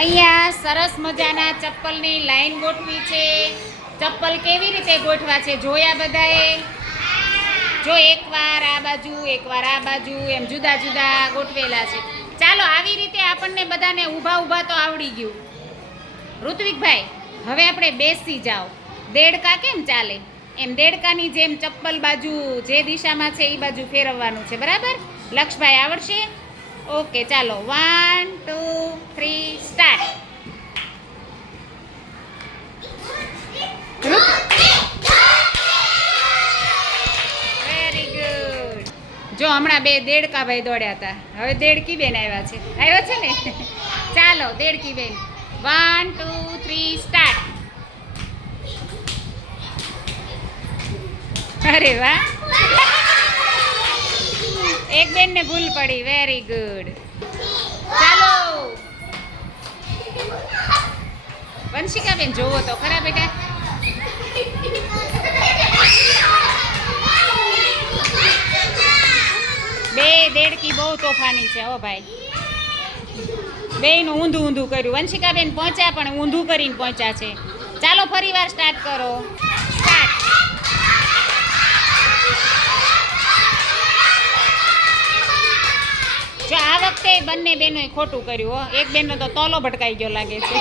અહીંયા સરસ મજાના ચપ્પલની લાઈન ગોઠવી છે. ચપ્પલ કેવી રીતે ગોઠવા છે જોયા બધાએ? જો એકવાર આ બાજુ એકવાર આ બાજુ એમ જુદા જુદા ગોઠવેલા છે. ચાલો આવી રીતે આપણને બધાને ઊભા ઊભા તો આવડી ગયું. ઋત્વિકભાઈ, હવે આપણે બેસી જાઓ. દેડકા કેમ ચાલે એમ દેડકાની જેમ ચપ્પલ બાજુ જે દિશામાં છે એ બાજુ ફેરવવાનું છે. બરાબર? લક્ષભાઈ આવડશે? ઓકે, ચાલો 1 2 3 સ્ટાર્ટ. Very good. જો હમણાં બે દેડકા ભાઈ દોડ્યા હતા. હવે દેડકી બેન આવ્યા છે. આવ્યો છે ને? ચાલો દેડકી બેન 1 2 3 સ્ટાર્ટ. અરે વાહ, એક બેન ને ભૂલ પડી. Very good. ચાલો વંશિકા બેન જોવો તો ખરા બેટા. બે દેડકી બહુ તોફાની છે હો ભાઈ. બેયનું ઊંધું ઊંધું કર્યું. વંશિકા બેન પહોંચ્યા પણ ઊંધું કરીને પહોંચ્યા છે. ચાલો ફરી વાર સ્ટાર્ટ કરો. સ્ટાર્ટ. જો આ વખતે બંને બહેનોએ ખોટું કર્યું હો. એક બેનનો તો તોલો ભટકાઈ ગયો લાગે છે.